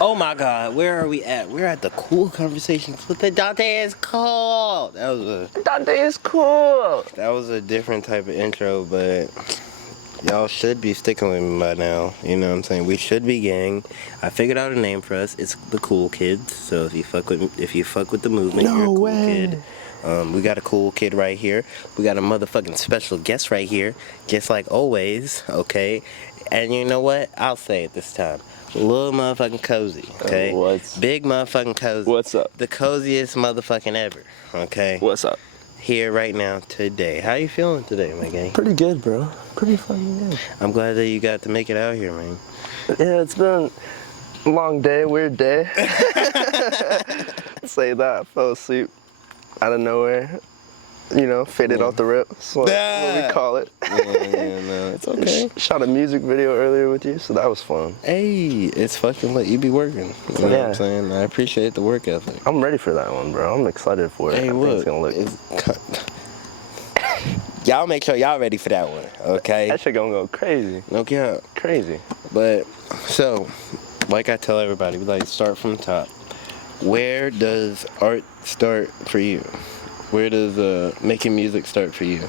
Oh my God, where are we at? We're at the Cool Conversations with the Dante is Cool. Dante is cool. That was a different type of intro, but y'all should be sticking with me by now. You know what I'm saying? We should be gang. I figured out a name for us. It's the Cool Kids. So if you fuck with the movement, you're a cool kid. We got a cool kid right here. We got a motherfucking special guest right here, just like always. Okay, and you know what? I'll say it this time. Lil motherfucking Kozy, okay? Big motherfucking Kozy. What's up? The coziest motherfucking ever, okay? What's up? Here right now today. How you feeling today, my gang? Pretty good, bro. Pretty fucking good. I'm glad that you got to make it out here, man. Yeah, it's been a long day, weird day. Say that, I fell asleep out of nowhere. You know, faded off the rip. That's what we call it. Yeah, no, it's okay. Shot a music video earlier with you, so that was fun. Hey, it's fucking lit. You be working. You know what I'm saying? I appreciate the work ethic. I'm ready for that one, bro. I'm excited for it. Hey, I think it's gonna look. Y'all make sure y'all ready for that one, okay? That shit gonna go crazy. No cap. Crazy. But, so, like I tell everybody, we like start from the top. Where does art start for you? Where does making music start for you?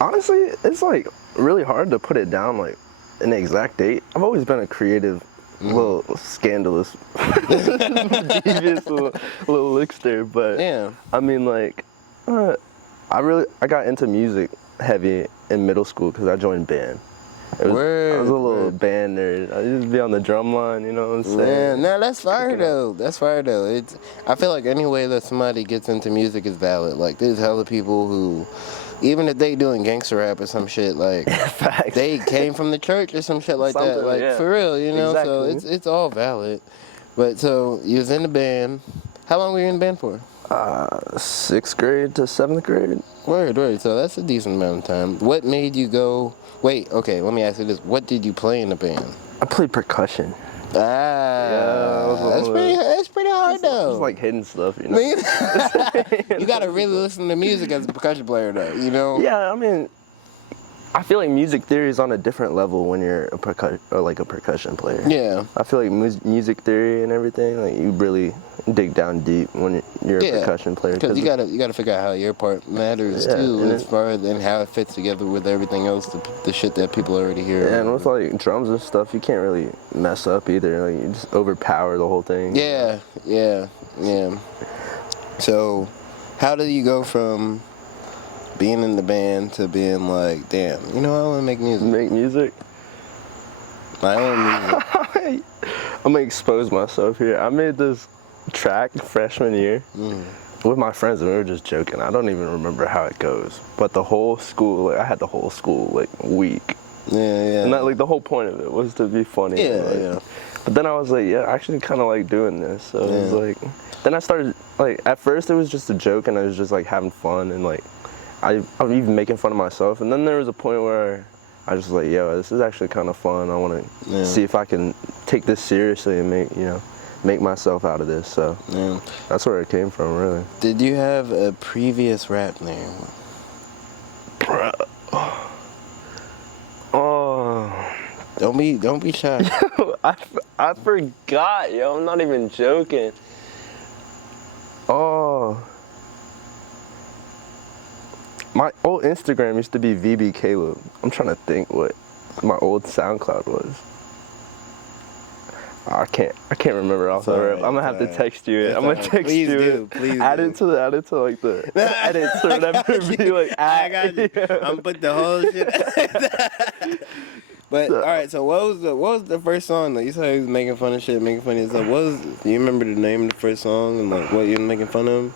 Honestly, it's like really hard to put it down like an exact date. I've always been a creative, little scandalous, devious little lickster, but Yeah. I mean like, I got into music heavy in middle school because I joined band. I was a little band nerd. I used to be on the drum line, you know what I'm saying? Yeah, no, that's fire though. That's fire though. I feel like any way that somebody gets into music is valid. Like there's hella people who, even if they doing gangster rap or some shit, like they came from the church or some shit like that. Like for real, you know. Exactly. So it's all valid. But so you was in the band. How long were you in the band for? 6th grade to 7th grade. Word. So that's a decent amount of time. What made you go? Wait, okay. Let me ask you this: what did you play in the band? I played percussion. That's pretty hard though. It's like hidden stuff, you know. You gotta really listen to music as a percussion player, though. You know. Yeah, I mean, I feel like music theory is on a different level when you're a percussion player. Yeah. I feel like music theory and everything, like you really dig down deep when you're a percussion player. Because you gotta figure out how your part matters too, as far as and how it fits together with everything else, the shit that people already hear. Yeah, and with like drums and stuff, you can't really mess up either. Like you just overpower the whole thing. Yeah. So, how do you go from being in the band to being like, damn, you know, I want to make music. Make music? I want music. I'm gonna expose myself here. I made this track freshman year with my friends, and we were just joking. I don't even remember how it goes, but the whole school, like I had the whole school like week. Yeah. And that, like the whole point of it was to be funny. Yeah. But then I was like, yeah, I actually kind of like doing this. So it was like, then I started like at first it was just a joke, and I was just like having fun, and like I was even making fun of myself. And then there was a point where I was just like, yo, this is actually kind of fun. I want to see if I can take this seriously and make myself out of this. So that's where it came from, really. Did you have a previous rap name? Oh, don't be shy. I forgot, yo. I'm not even joking. Oh, my old Instagram used to be VB Caleb. I'm trying to think what my old SoundCloud was. I can't remember off the rip. I'm gonna have to text you it. I'm gonna text you it. Please add it to like the edits or whatever. Be like, I got you. I'm gonna put the whole shit. But all right, so what was the first song that you said he was making fun of shit, making funny stuff? Do you remember the name of the first song and like what you were making fun of?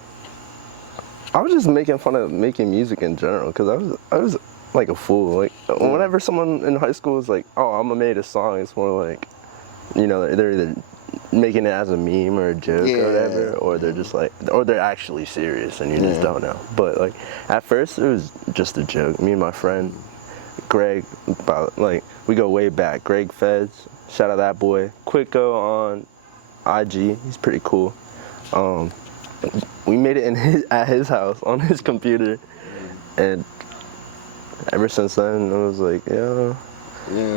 I was just making fun of making music in general because I was like a fool. Like whenever someone in high school was like, "Oh, I'm gonna make a song," it's more like, you know, they're either making it as a meme or a joke or whatever, or they're just like, or they're actually serious and you just don't know. But like at first it was just a joke. Me and my friend Greg, about like we go way back. Greg Feds, shout out that boy. Quicko on IG, he's pretty cool. We made it at his house on his computer, and ever since then I was like, yeah.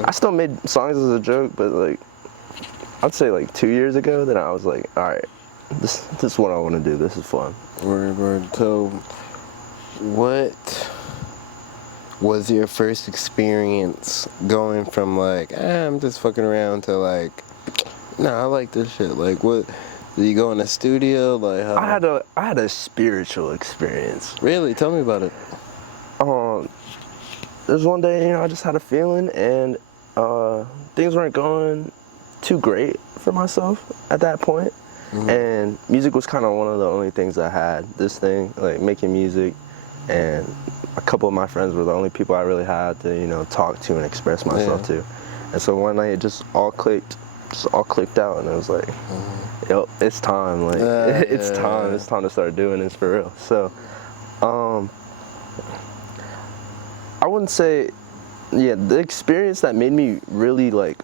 I still made songs as a joke, but like I'd say like 2 years ago, then I was like, all right, this is what I want to do. This is fun. Word. So, what was your first experience going from like, I'm just fucking around to like, nah, I like this shit. Like, what? Did you go in the studio? Like, how? I had a spiritual experience. Really? Tell me about it. There's one day, I just had a feeling, and things weren't going too great for myself at that point. And music was kind of one of the only things I had. This thing, like making music, and a couple of my friends were the only people I really had to, talk to and express myself to. And so one night it just all clicked out, and it was like, yo, it's time. Like, it's time. It's time to start doing this for real. So, I wouldn't say, the experience that made me really like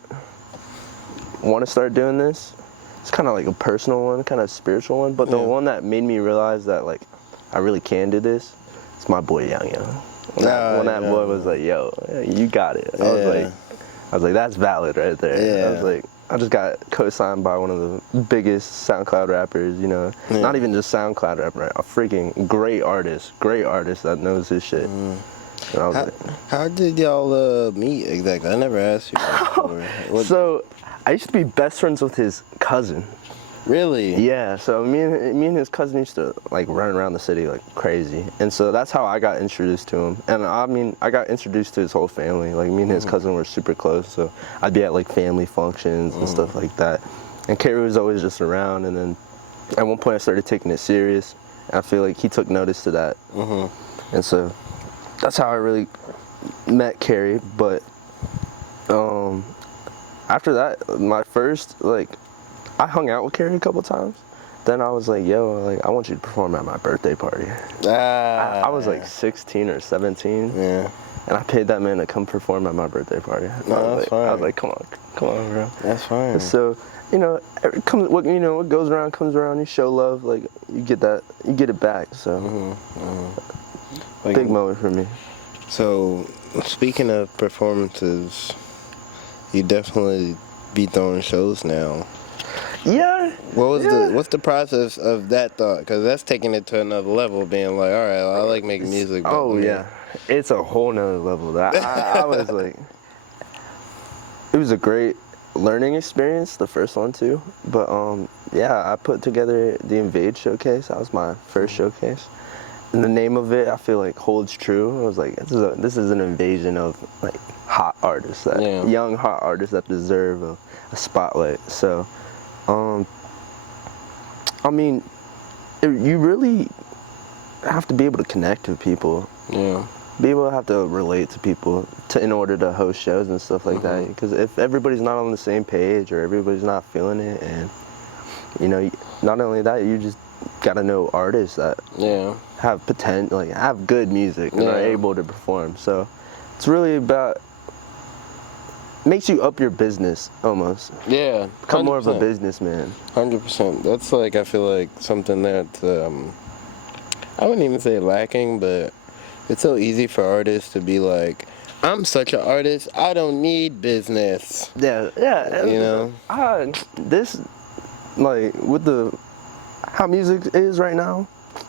want to start doing this, it's kind of like a personal one, kind of spiritual one, but the one that made me realize that like I really can do this, it's my boy Young. When that boy was like, yo, you got it. I was like, that's valid right there. I was like, I just got co-signed by one of the biggest SoundCloud rappers, not even just SoundCloud rapper, a freaking great artist that knows his shit. And I was How did y'all meet exactly? I never asked you before. So, I used to be best friends with his cousin. Really? Yeah, so me and his cousin used to like run around the city like crazy. And so that's how I got introduced to him. And I got introduced to his whole family. Like me and his cousin were super close, so I'd be at like family functions and stuff like that. And Kerry was always just around, and then at one point I started taking it serious. And I feel like he took notice to that. And so that's how I really met Kerry. But after that, my first I hung out with Kerry a couple times. Then I was like, yo, like I want you to perform at my birthday party. I was like 16 or 17. Yeah. And I paid that man to come perform at my birthday party. No, that's fine. I was like, come on, bro. That's fine. So, what goes around comes around. You show love, like you get it back. So, big moment for me. So, speaking of performances, you definitely be throwing shows now. Yeah. What's the process of that thought? Because that's taking it to another level, being like, all right, I like making music. It's a whole nother level. That I was like, it was a great learning experience, the first one too. But I put together the Invade showcase. That was my first showcase. And the name of it, I feel like holds true. I was like, this is an invasion of like hot artists, young hot artists that deserve a spotlight. So, you really have to be able to connect with people. Yeah. Be able to have to relate to people in order to host shows and stuff like that. Because if everybody's not on the same page or everybody's not feeling it, and not only that, you just gotta know artists that have potential, like have good music and are able to perform. So it's really about makes you up your business almost. Yeah, 100%. Become more of a businessman. 100%. That's like I feel like something that I wouldn't even say lacking, but it's so easy for artists to be like, I'm such an artist, I don't need business. Yeah. This with how music is right now,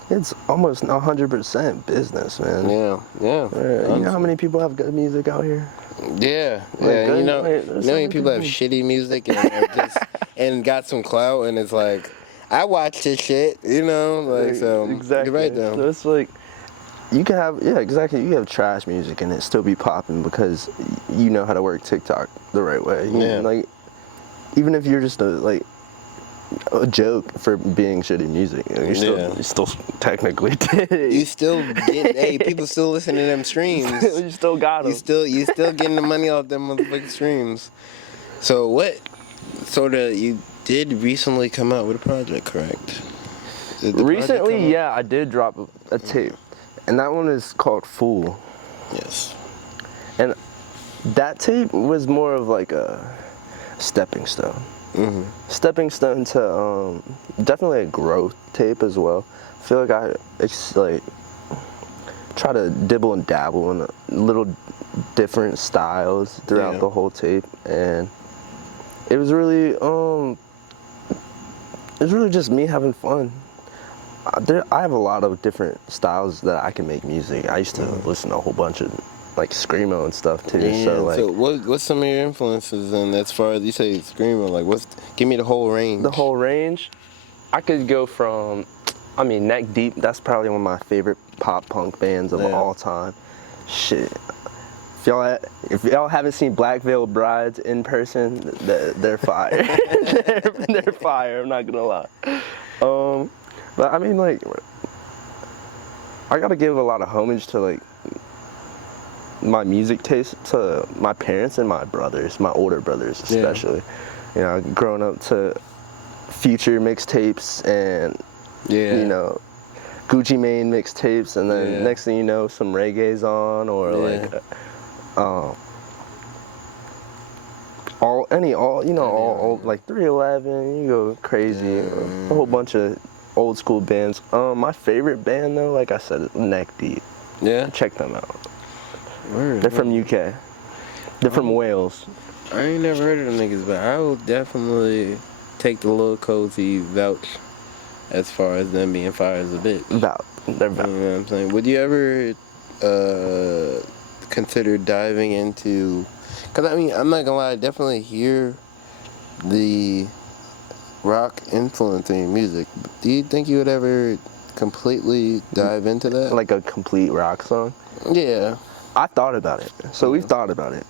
it's almost 100% business, man. Yeah. You know how many people have good music out here? Yeah. You know how many people have shitty music and got some clout, and it's like, I watch this shit, so exactly. You're right though. So it's like you can have exactly. You can have trash music and it still be popping because you know how to work TikTok the right way. Like even if you're just a joke for being shitty music, you're still technically did. You still get people still listening to them streams. You still got them. You still getting the money off them motherfucking streams. So what sort of you did recently come out with a project, correct? Recently, I did drop a tape, and that one is called Fool. Yes. And that tape was more of like a stepping stone. Stepping stone to definitely a growth tape as well. I feel like it's like try to dibble and dabble in little different styles throughout the whole tape, and It was really just me having fun. I have a lot of different styles that I can make music. I used to listen to a whole bunch of like screamo and stuff too. Yeah, So like, what's some of your influences? And as far as you say screamo, like give me the whole range. the whole range, I could go from, I mean, Neck Deep. That's probably one of my favorite pop punk bands of all time. Shit. If y'all haven't seen Black Veil Brides in person, they're fire. they're fire. I'm not gonna lie. But I mean, like, I gotta give a lot of homage to like my music taste to my parents and my brothers, my older brothers especially. You know, growing up to Future mixtapes and you know, Gucci Mane mixtapes, and then next thing you know, some reggae's on, or like all like 311. You go crazy. A whole bunch of old school bands. My favorite band though, like I said, is Neck Deep. Yeah. Check them out. Word, They're from UK. They're from Wales. I ain't never heard of them niggas, but I will definitely take the lil Kozy vouch as far as them being fire as a bitch. They're You know what I'm saying? Would you ever consider diving into? Because I mean, I'm not gonna lie, I definitely hear the rock influence in your music. Do you think you would ever completely dive into that? like a complete rock song. Yeah. I thought about it. So we've thought about it.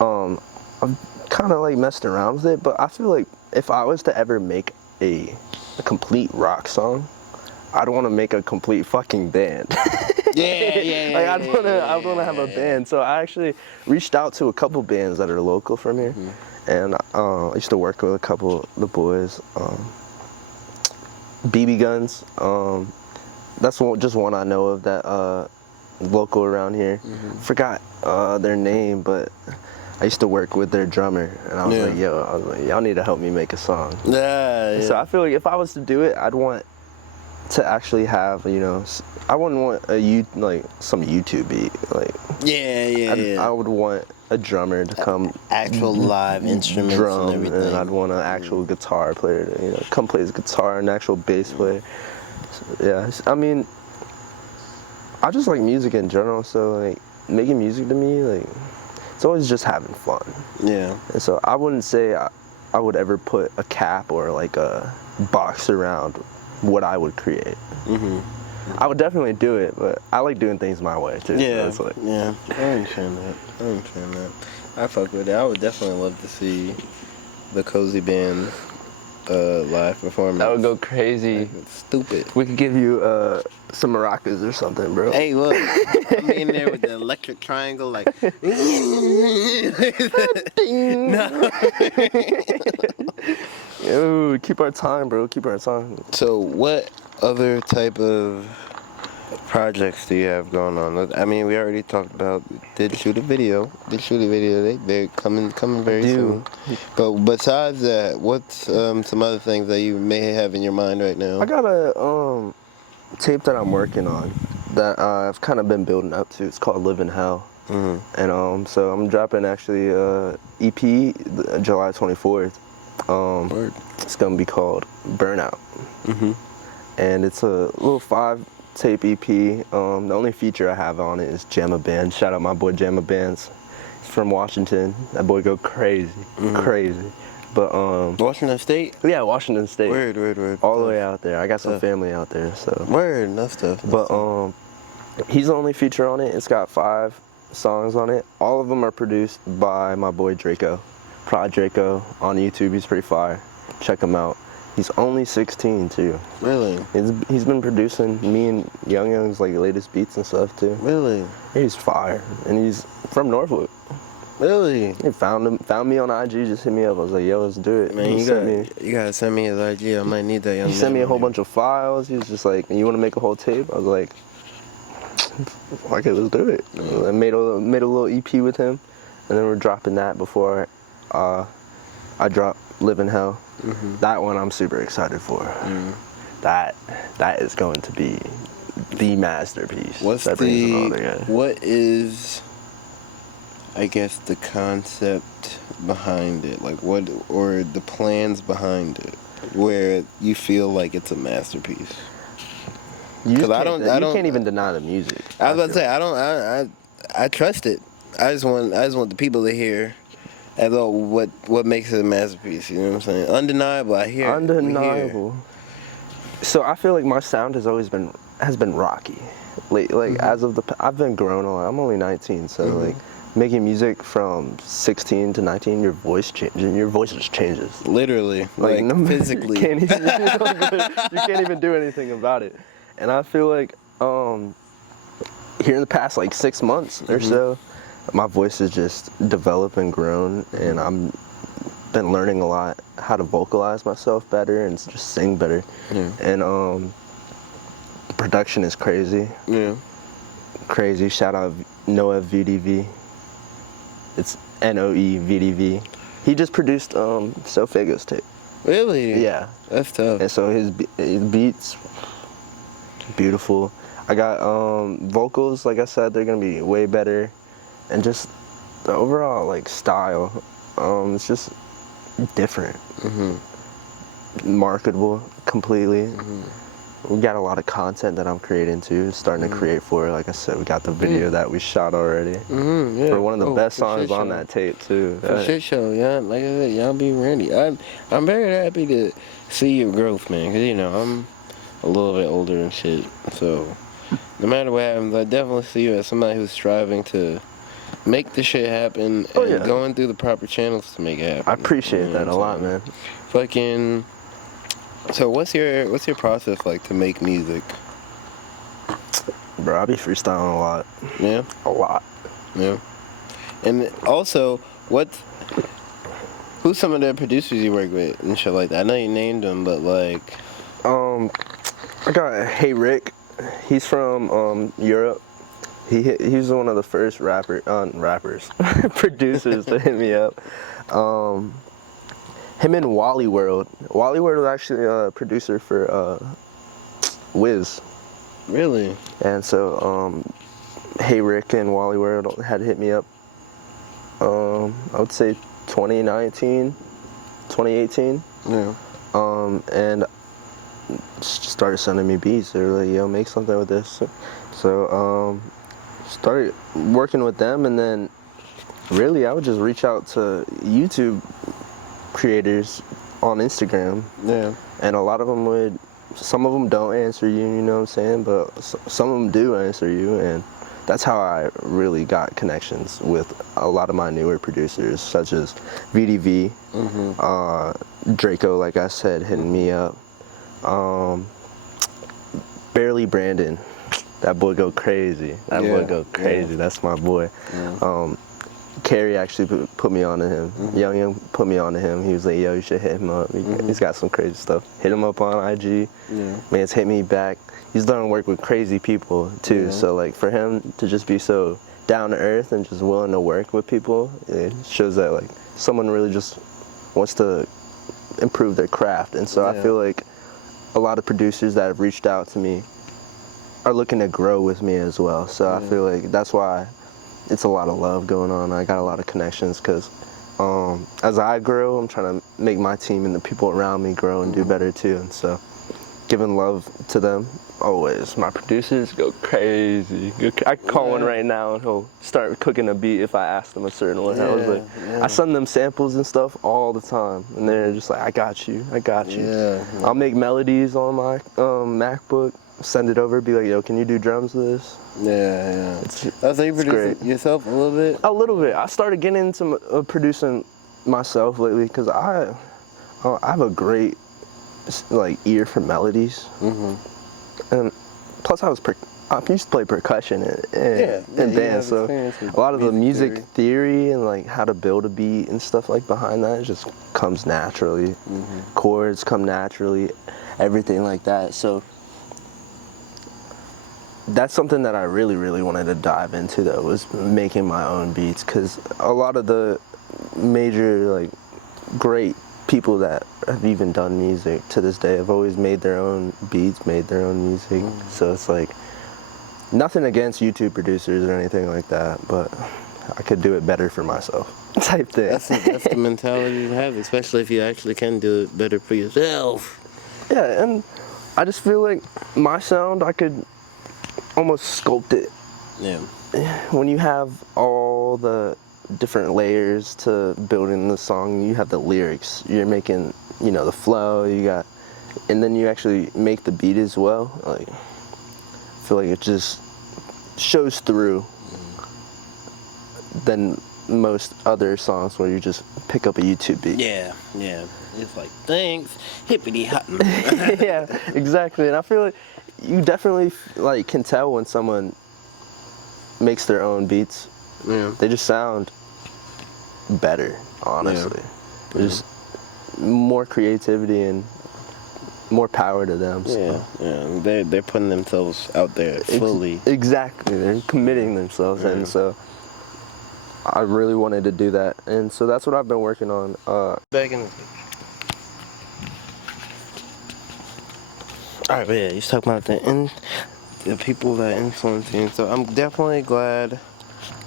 I've kind of like messed around with it, but I feel like if I was to ever make a complete rock song, I'd want to make a complete fucking band. Like I'd wanna have a band. So I actually reached out to a couple bands that are local from here, and I used to work with a couple of the boys. BB Guns. That's just one I know of that local around here. Forgot their name, but I used to work with their drummer, and I was like, y'all need to help me make a song. So I feel like if I was to do it, I'd want to actually have, you know, I wouldn't want some YouTube beat, like I would want a drummer to come, actual live instruments drum, and everything, and I'd want an actual guitar player to, you know, come play his guitar, an actual bass player. So, I mean, I just like music in general, so like making music to me, like, it's always just having fun. Yeah. And so I wouldn't say I would ever put a cap or like a box around what I would create. I would definitely do it, but I like doing things my way too. Yeah. So it's like, I understand that. I fuck with it. I would definitely love to see the Kozy Band live performance. that would go crazy. Like, it's stupid. We could give you some maracas or something, bro. Hey, look, I'm in there with the electric triangle, like. No. Yo, keep our time, bro. Keep our time. So, what other type of projects do you have going on? I mean, we already talked about did shoot a video. They're coming very soon. But besides that, what's some other things that you may have in your mind right now? I got a tape that I'm working on that I've kind of been building up to. It's called Live in Hell. And so I'm dropping actually EP July 24th. It's gonna be called Burnout. And it's a little 5-tape EP. The only feature I have on it is Jamma Band. Shout out my boy Jamma Bands. He's from Washington. That boy go crazy. But Washington State? Yeah, Washington State. Word. All the way out there. I got some family out there, so. Word, enough stuff. But he's the only feature on it. It's got 5 songs on it. All of them are produced by my boy Draco. Prod Draco on YouTube. He's pretty fire. Check him out. He's only 16 too. Really? He's been producing me and Young's like latest beats and stuff too. Really? He's fire, and he's from Norfolk. Really? He found me on IG, just hit me up. I was like, yo, let's do it. Man, you gotta send me his IG. I might need that young man. He sent me a whole bunch of files. He was just like, you want to make a whole tape? I was like, okay, let's do it. I made a little EP with him, and then we're dropping that before I drop Live in Hell. That one I'm super excited for. That is going to be the masterpiece. What is I guess, the concept behind it, like what, or the plans behind it, where you feel like it's a masterpiece. You Because just can't. You can't even deny the music. I was about to say, I don't, I trust it. I just want the people to hear, as well, what makes it a masterpiece. You know what I'm saying? Undeniable. I hear. Undeniable. So I feel like my sound has been rocky. Like as of I've been growing a lot. I'm only 19, so like making music from 16 to 19, your voice just changes. Literally, like physically. You can't even, you can't even do anything about it. And I feel like here in the past like 6 months or so, my voice has just developed and grown, and I'm been learning a lot how to vocalize myself better and just sing better. Yeah. And production is crazy. Yeah. Crazy. Shout out Noah VDV. It's NOE VDV. He just produced So Fago's tape. Really? Yeah. That's tough. And so his beats, beautiful. I got vocals, like I said, they're gonna be way better, and just the overall like style, it's just different, marketable completely. We got a lot of content that I'm creating too, starting to create for. Like I said, we got the video that we shot already. Yeah. For one of the best songs on show. that tape too. For shit show, yeah. Like I said, y'all be ready. I'm very happy to see your growth, man. Cause you know I'm a little bit older and shit. So no matter what happens, I definitely see you as somebody who's striving to make the shit happen and going through the proper channels to make it happen. I appreciate that a lot, man. Fucking. So what's your process like to make music? Bro, I be freestyling a lot. Yeah. A lot. Yeah. And also, who's some of the producers you work with and shit like that? I know you named them, but like. I got Hey Rick. He's from Europe. He's one of the first producers to hit me up. Him and Wally World. Wally World was actually a producer for Wiz. Really? And so Hey Rick and Wally World had hit me up. I would say 2019, 2018. Yeah. And started sending me beats. They were like, yo, make something with this. So started working with them, and then really I would just reach out to YouTube creators on Instagram. Yeah. And a lot of them some of them don't answer you, you know what I'm saying? But some of them do answer you, and that's how I really got connections with a lot of my newer producers, such as VDV, Draco, like I said, hitting me up. Barely Brandon, that boy go crazy. Boy go crazy. That's my boy. Carrie actually put me on to him. Young put me on to him. He was like, yo, you should hit him up. He's got some crazy stuff. Hit him up on IG. Man's hit me back. He's done work with crazy people too. So like for him to just be so down to earth and just willing to work with people, it shows that like someone really just wants to improve their craft. And so I feel like a lot of producers that have reached out to me are looking to grow with me as well. So I feel like that's why it's a lot of love going on. I got a lot of connections because as I grow, I'm trying to make my team and the people around me grow and do better too. And so giving love to them always. My producers go crazy. I can call one right now and he'll start cooking a beat if I ask them a certain one. I send them samples and stuff all the time, and they're just like, I got you. I'll make melodies on my MacBook, send it over, be like, yo, can you do drums with this? So you produce it yourself a little bit? A little bit. I started getting into producing myself lately because I have a great like ear for melodies, and plus I used to play percussion in band, so a lot of the music theory and like how to build a beat and stuff like behind that just comes naturally. Chords come naturally, everything like that. So that's something that I really, really wanted to dive into, though, was making my own beats, because a lot of the major, like, great people that have even done music to this day have always made their own beats, made their own music. So it's like, nothing against YouTube producers or anything like that, but I could do it better for myself type thing. That's the mentality to have, especially if you actually can do it better for yourself. Yeah, and I just feel like my sound, I could almost sculpt it. Yeah. When you have all the different layers to building the song, you have the lyrics, you're making, the flow, and then you actually make the beat as well. Like, I feel like it just shows through than most other songs where you just pick up a YouTube beat. Yeah. It's like, thanks, hippity hottin'. Yeah, exactly. And I feel like you definitely can tell when someone makes their own beats. Yeah. They just sound better, honestly. There's more creativity and more power to them. So. Yeah. They're putting themselves out there fully. Exactly. They're committing themselves, and so I really wanted to do that, and so that's what I've been working on. Back in. All right, but yeah, you talking about the people that influence you. So I'm definitely glad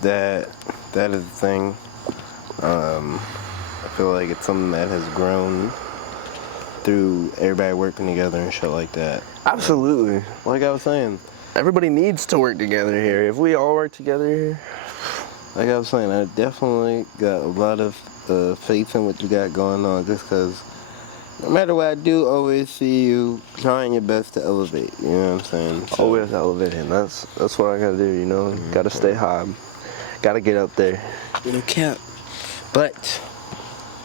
that is a thing. I feel like it's something that has grown through everybody working together and shit like that. Absolutely. Like I was saying, everybody needs to work together here. If we all work together here. Like I was saying, I definitely got a lot of faith in what you got going on, just because no matter what I do, always see you trying your best to elevate. You know what I'm saying? So, always elevating. That's what I gotta do. Gotta stay high. Gotta get up there. No cap. But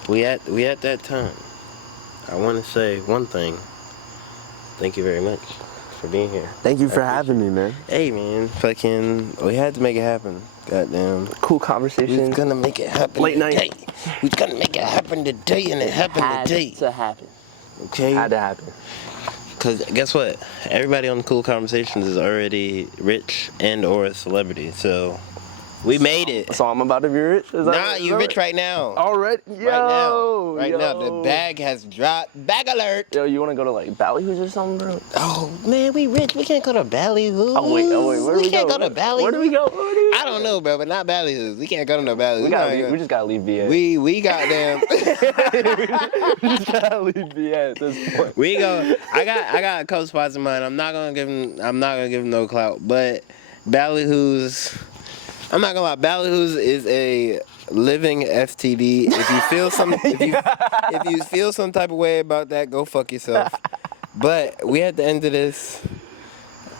we at that time. I want to say one thing. Thank you very much for being here. Thank you for having me, man. Hey, man. We had to make it happen. Goddamn. Cool conversation. We're gonna make it happen. Late night. We're gonna make it happen today, and it happened today. Had to happen. Okay. Had to happen. Cause guess what? Everybody on the Cool Conversations is already rich and or a celebrity, so we made it. So I'm about to be rich? You're rich right now. Already? Right now. The bag has dropped. Bag alert. Yo, you want to go to Ballyhoo's or something, bro? Oh man, we rich. We can't go to Ballyhoo's. Oh wait. Where do we can't go? go to Ballyhoo's. Where do we go? I don't know, bro, but not Ballyhoo's. We can't go to no Ballyhoo's. We just gotta leave BA. We goddamn. We just gotta leave BA at this point. We go. I got a couple spots in mind. I'm not gonna give him no clout, but Ballyhoo's. I'm not gonna lie. Ballyhoo's is a living FTD. If you feel if you feel some type of way about that, go fuck yourself. But we at the end of this.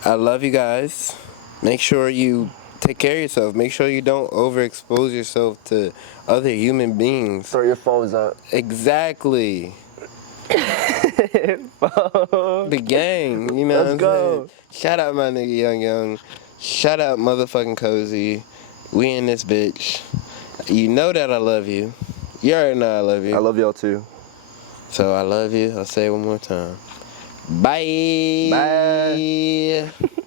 I love you guys. Make sure you take care of yourself. Make sure you don't overexpose yourself to other human beings. Throw your phones up. Exactly. The gang, you know. Let's go. Shout out my nigga Young. Shout out motherfucking Kozy. We in this bitch. You know that I love you. You already know I love you. I love y'all too. So I love you. I'll say it one more time. Bye. Bye.